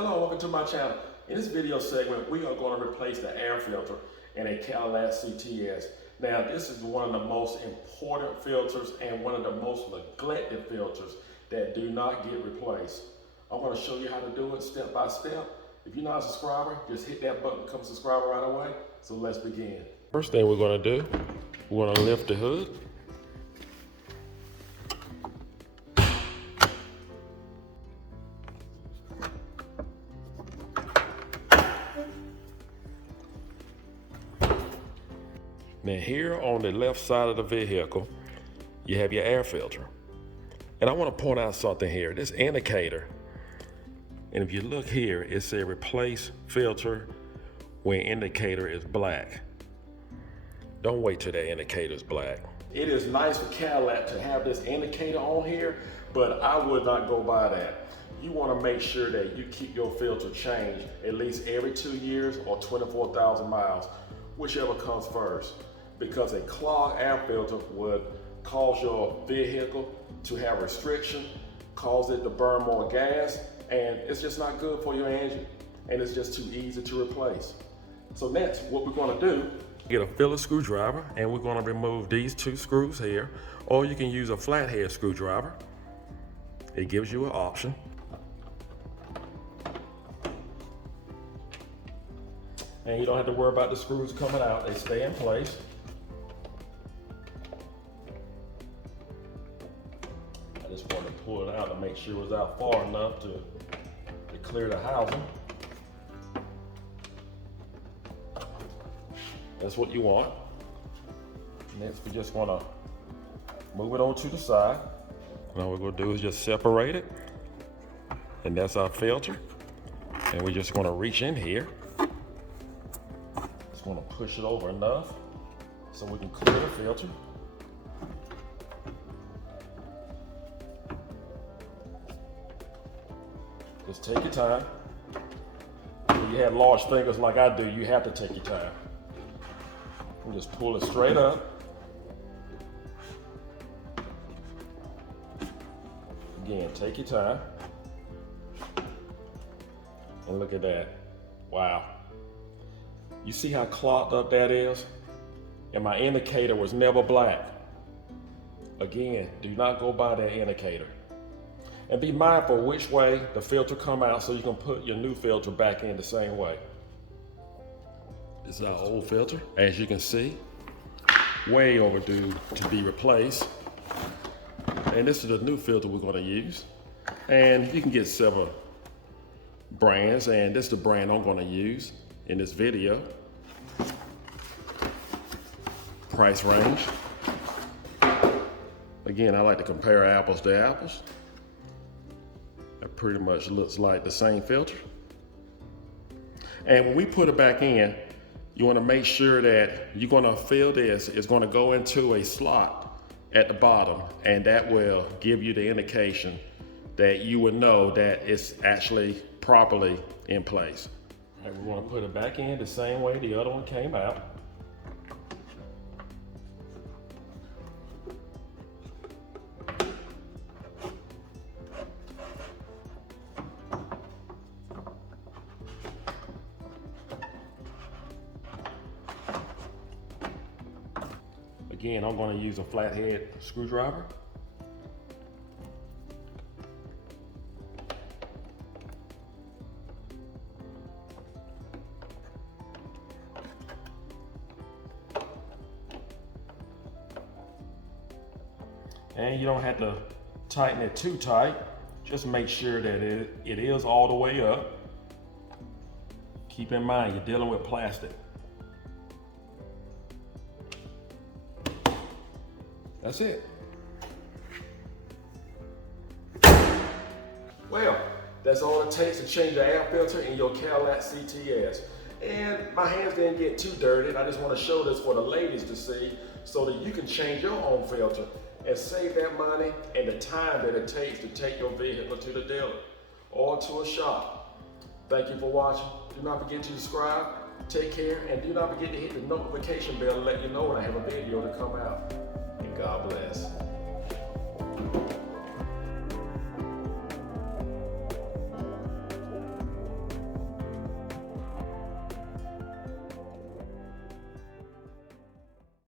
Hello, welcome to my channel. In this video segment, we are going to replace the air filter in a Cadillac CTS. Now, this is one of the most important filters and one of the most neglected filters that do not get replaced. I'm going to show you how to do it step by step. If you're not a subscriber, just hit that button, become a subscriber right away. So let's begin. First thing we're going to do, we're going to lift the hood. Now here on the left side of the vehicle, you have your air filter. And I want to point out something here. This indicator, and if you look here, it says replace filter when indicator is black. Don't wait till that indicator is black. It is nice for Cadillac to have this indicator on here, but I would not go by that. You want to make sure that you keep your filter changed at least every 2 years or 24,000 miles, whichever comes first. Because a clogged air filter would cause your vehicle to have restriction, cause it to burn more gas, and it's just not good for your engine, and it's just too easy to replace. So next, what we're going to do, get a Phillips screwdriver, and we're going to remove these 2 screws here, or you can use a flathead screwdriver. It gives you an option. And you don't have to worry about the screws coming out, they stay in place. I just wanted to pull it out to make sure it was out far enough to clear the housing. That's what you want. Next, we just want to move it on to the side. And all we're going to do is just separate it. And that's our filter. And we're just going to reach in here. Just want to push it over enough so we can clear the filter. Just take your time. If you have large fingers like I do, you have to take your time. And just pull it straight up. Again, take your time. And look at that. Wow. You see how clogged up that is? And my indicator was never black. Again, do not go by that indicator. And be mindful which way the filter come out so you can put your new filter back in the same way. This is our old filter. As you can see, way overdue to be replaced. And this is the new filter we're going to use. And you can get several brands, and this is the brand I'm going to use in this video. Price range. Again, I like to compare apples to apples. It pretty much looks like the same filter. And when we put it back in, you want to make sure that you're going to fill this. It's going to go into a slot at the bottom, and that will give you the indication that you would know that it's actually properly in place. And we want to put it back in the same way the other one came out. Again, I'm going to use a flathead screwdriver. And you don't have to tighten it too tight. Just make sure that it is all the way up. Keep in mind, you're dealing with plastic. That's it. Well, that's all it takes to change the air filter in your Cadillac CTS. And my hands didn't get too dirty. I just want to show this for the ladies to see so that you can change your own filter and save that money and the time that it takes to take your vehicle to the dealer or to a shop. Thank you for watching. Do not forget to subscribe. Take care, and do not forget to hit the notification bell to let you know when I have a video to come out. And God bless.